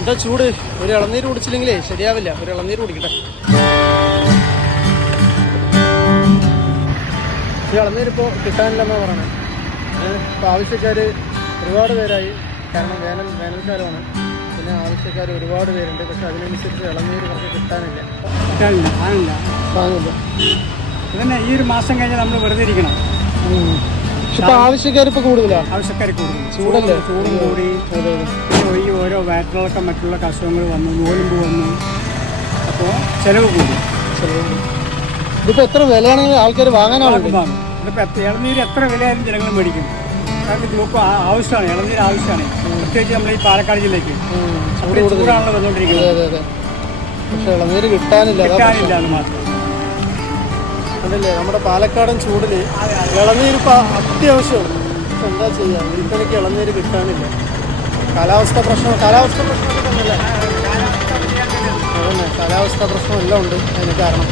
എന്താ ചൂട്? ഒരു ഇളനീര് കുടിച്ചില്ലെങ്കിലേ ശരിയാവില്ല. ഒരു ഇളനീര് കുടിക്കട്ടെ. ഈ ഇളനീര് ഇപ്പോൾ കിട്ടാനില്ലെന്നാണ് പറയുന്നത് ഇപ്പോൾ ആവശ്യക്കാർ ഒരുപാട് പേരായി. കാരണം വേനൽ വേനൽക്കാലമാണ് പിന്നെ ആവശ്യക്കാർ ഒരുപാട് പേരുണ്ട്. പക്ഷെ അതിനനുസരിച്ച് ഇളനീര് നമുക്ക് കിട്ടാനില്ല. കിട്ടാനില്ല. ആണില്ല വാങ്ങില്ല ഇതന്നെ ഈ ഒരു മാസം കഴിഞ്ഞാൽ നമ്മൾ വെറുതെ ഇരിക്കണം. ഇപ്പോൾ ആവശ്യക്കാർ ഇപ്പൊ കൂടുതലാണ് ആവശ്യക്കാർ കൂടും ചൂടല്ലേ? ചൂടും കൂടി. ഈ ഓരോ വയറ്റിളക്കം മറ്റുള്ള അസുഖങ്ങൾ വന്നു നോലുമ്പ് വന്നു. അപ്പോൾ ചിലവ് കൂടി. ഇതിപ്പോൾ എത്ര വിലയാണെങ്കിൽ ആൾക്കാർ വാങ്ങാനാണ് എത്ര ഇളനീര് എത്ര വിലയായാലും ജനങ്ങൾ മേടിക്കും. കാരണം ഗ്രൂപ്പ് ആവശ്യമാണ് ഇളനീര് ആവശ്യമാണ്. പ്രത്യേകിച്ച് നമ്മൾ ഈ പാലക്കാട് ജില്ലയ്ക്ക്. ചൂടാണല്ലോ വന്നുകൊണ്ടിരിക്കുന്നത് പക്ഷെ ഇളനീര് കിട്ടാനില്ല. കിട്ടാനില്ല അത് മാത്രം. അതല്ലേ നമ്മുടെ പാലക്കാടൻ ചൂടിൽ ഇളനീര് അത്യാവശ്യം അത്യാവശ്യമാണ് എന്താ ചെയ്യാ? വിൽപ്പനയ്ക്ക് ഇളനീര് കിട്ടാനില്ല. കാലാവസ്ഥ പ്രശ്നം കാലാവസ്ഥ പ്രശ്നമൊക്കെ തന്നെയല്ലേ അതന്നെ കാലാവസ്ഥ പ്രശ്നം എല്ലാം ഉണ്ട് അതിന് കാരണം.